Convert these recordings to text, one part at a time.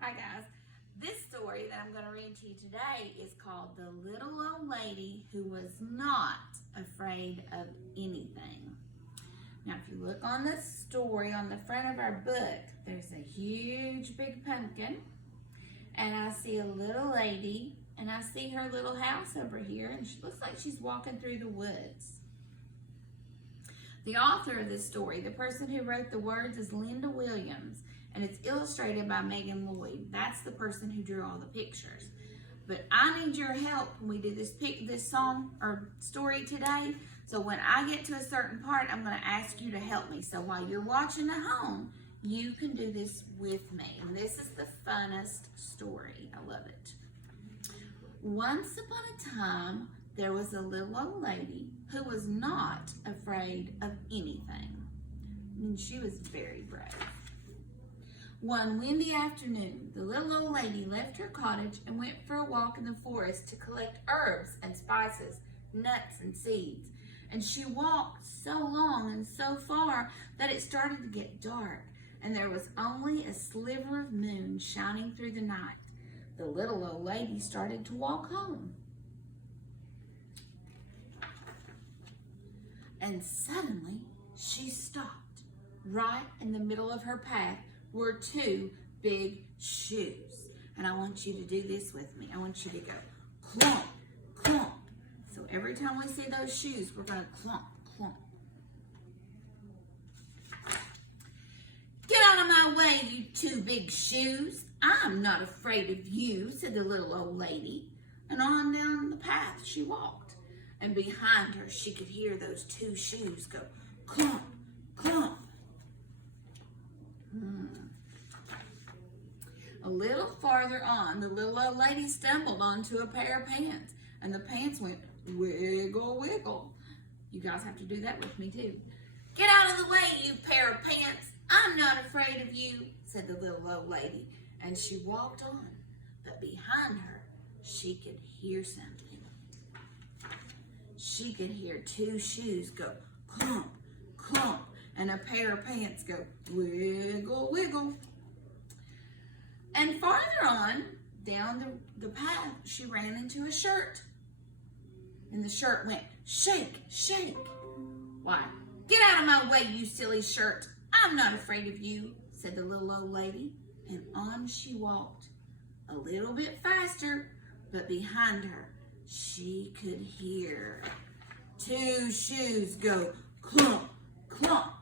Hi guys. This story that I'm going to read to you today is called The Little Old Lady Who Was Not Afraid of Anything. Now if you look on the story on the front of our book, there's a huge big pumpkin, and I see a little lady, and I see her little house over here, and she looks like she's walking through the woods. The author of this story, the person who wrote the words, is Linda Williams, and it's illustrated by Megan Lloyd. That's the person who drew all the pictures. But I need your help when we do this song or story today. So when I get to a certain part, I'm going to ask you to help me. So while you're watching at home, you can do this with me. And this is the funnest story. I love it. Once upon a time, there was a little old lady who was not afraid of anything. I mean, she was very brave. One windy afternoon, the little old lady left her cottage and went for a walk in the forest to collect herbs and spices, nuts and seeds. And she walked so long and so far that it started to get dark, and there was only a sliver of moon shining through the night. The little old lady started to walk home. And suddenly, she stopped. Right in the middle of her path were two big shoes. And I want you to do this with me. I want you to go clomp, clomp. So every time we see those shoes, we're going to clomp, clomp. Get out of my way, you two big shoes. I'm not afraid of you, said the little old lady. And on down the path she walked. And behind her, she could hear those two shoes go clomp, clomp. A little farther on, the little old lady stumbled onto a pair of pants, and the pants went wiggle, wiggle. You guys have to do that with me too. Get out of the way, you pair of pants. I'm not afraid of you, said the little old lady, and she walked on. But behind her, she could hear something. She could hear two shoes go clump, clump, and a pair of pants go wiggle, wiggle. And farther on, down the path, she ran into a shirt. And the shirt went shake, shake. Why, get out of my way, you silly shirt. I'm not afraid of you, said the little old lady. And on she walked, a little bit faster, but behind her, she could hear two shoes go clump, clump,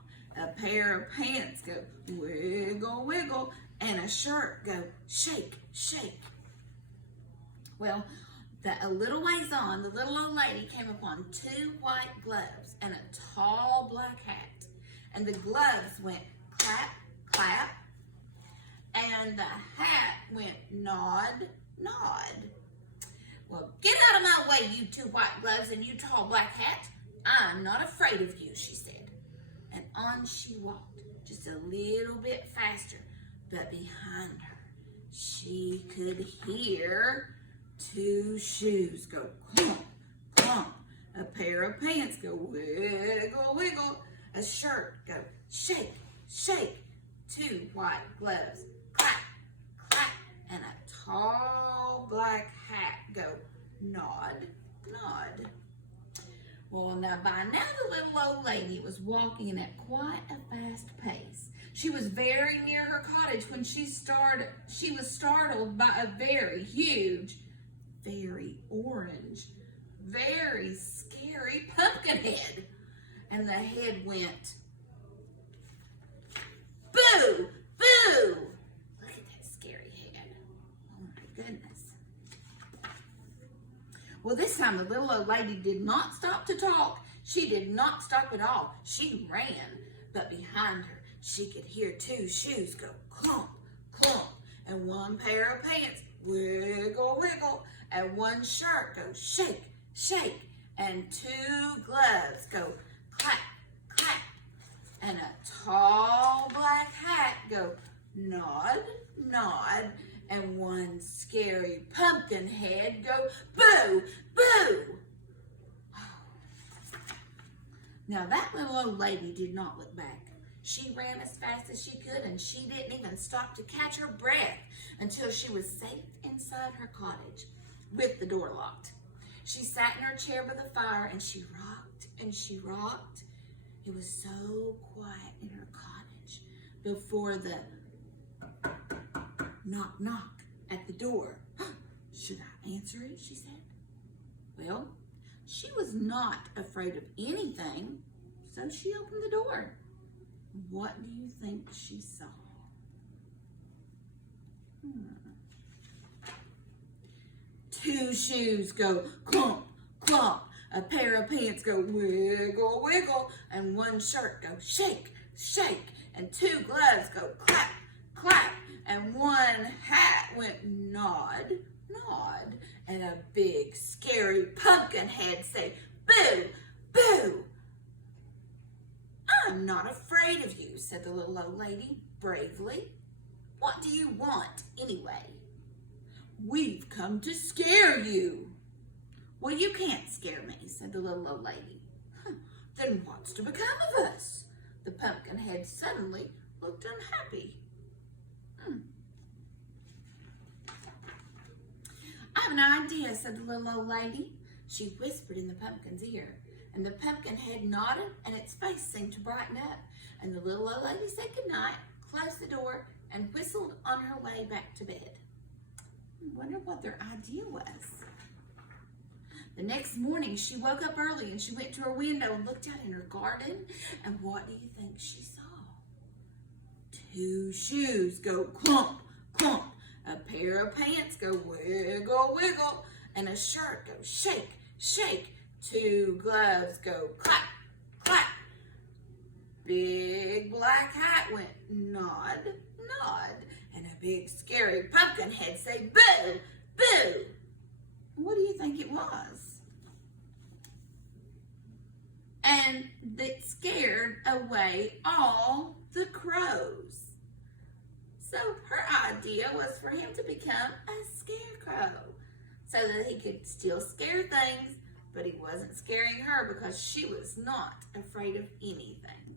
a pair of pants go wiggle, wiggle, and a shirt go shake, shake. Well, a little ways on, the little old lady came upon two white gloves and a tall black hat. And the gloves went clap, clap, and the hat went nod, nod. Well, get out of my way, you two white gloves and you tall black hat. I'm not afraid of you, she said. And on she walked, just a little bit faster. But behind her, she could hear two shoes go clump, clump, a pair of pants go wiggle, wiggle, a shirt go shake, shake, two white gloves clap, clap, and a tall black hat go nod, nod. Well, now by now the little old lady was walking at quite a fast pace. She was very near her cottage when she was startled by a very huge, very orange, very scary pumpkin head. And the head went, boo, boo. Look at that scary head. Oh my goodness. Well, this time the little old lady did not stop to talk. She did not stop at all. She ran, but behind her, she could hear two shoes go clump, clump, and one pair of pants wiggle, wiggle, and one shirt go shake, shake, and two gloves go clap, clap, and a tall black hat go nod, nod, and one scary pumpkin head go boo, boo. Now that little old lady did not look back. She ran as fast as she could, and she didn't even stop to catch her breath until she was safe inside her cottage with the door locked. She sat in her chair by the fire, and she rocked and she rocked. It was so quiet in her cottage before the knock, knock at the door. Should I answer it? She said. Well, she was not afraid of anything, so she opened the door. What do you think she saw? Two shoes go clump, clump. A pair of pants go wiggle, wiggle. And one shirt go shake, shake. And two gloves go clap, clap. And one hat went nod, nod. And a big, scary pumpkin head say, boo, boo. I'm not afraid of you, said the little old lady bravely. What do you want anyway? We've come to scare you. Well, you can't scare me, said the little old lady. Then what's to become of us? The pumpkin head suddenly looked unhappy. I have an idea, said the little old lady. She whispered in the pumpkin's ear, and the pumpkin head nodded, and its face seemed to brighten up. And the little old lady said goodnight, closed the door, and whistled on her way back to bed. I wonder what their idea was. The next morning, she woke up early, and she went to her window and looked out in her garden. And what do you think she saw? Two shoes go clump, clump. A pair of pants go wiggle, wiggle. And a shirt go shake, shake. Two gloves go clap, clap. Big black hat went nod, nod. And a big scary pumpkin head say boo, boo. What do you think it was? And it scared away all the crows. So her idea was for him to become a scarecrow so that he could still scare things, but he wasn't scaring her because she was not afraid of anything.